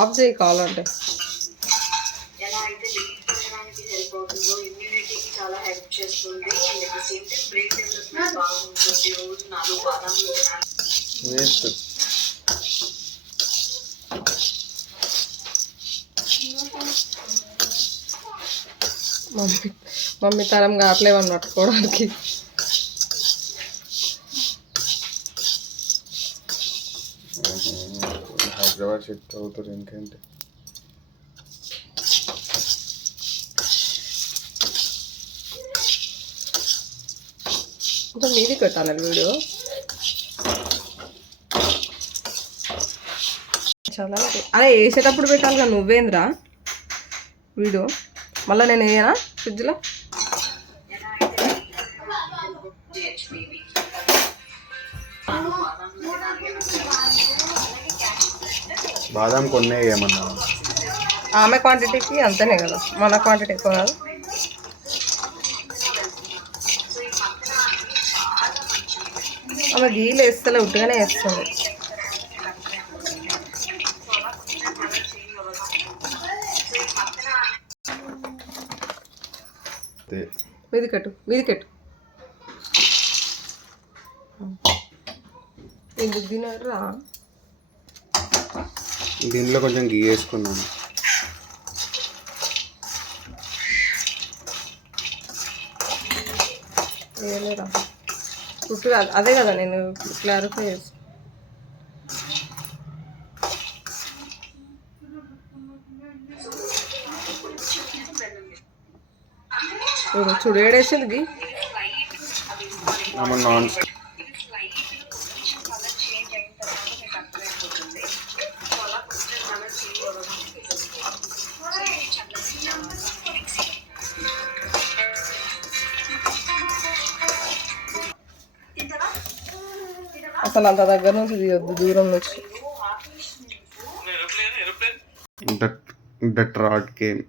Of చేయి కావాలంటే. ఎలా అయితే వెయిట్ పెరగడానికి హెల్ప్ అవుతుందో ఇమ్యూనిటీకి చాలా హెల్ప్ చేస్తుంది. And at the same time brain development బాగుంటుంది. రోజు 4 బాదాంలు తినాలి. వేస్ట్. మమ్మీ తరం కావట్లేమని పట్టుకోవడానికి. హైదరాబాద్ షిఫ్ట్ అవుతారు ఇంకేంటి. ఇంకా మీది పెట్టాలి వీడియో. చాలా అరే వేసేటప్పుడు పెట్టాలి కదా, నువ్వేంద్రా వీడియో. మళ్ళీ నేను వేయనా ఫ్రిడ్జ్లో. బాదం కొన్నే ఏమన్నా ఆమె క్వాంటిటీకి అంతనే కదా, మన క్వాంటిటీ ఎక్కువ కాదు. ఆమె గీలు వేస్తలే, ఉట్టుగానే వేస్తుంది. మీది కట్టు, మీది కట్టు. ఎందుకు తినరా? దీనిలో కొంచెం గీ వేసుకున్నాను. వేయలేరా? పుట్టు అదే కదా నేను క్లారిఫై చేస్తాను. చూడు ఏడేసింది. నాన్ అసలు అంత దగ్గర నుంచి తీయొద్దు, దూరం నుంచి. That rod came.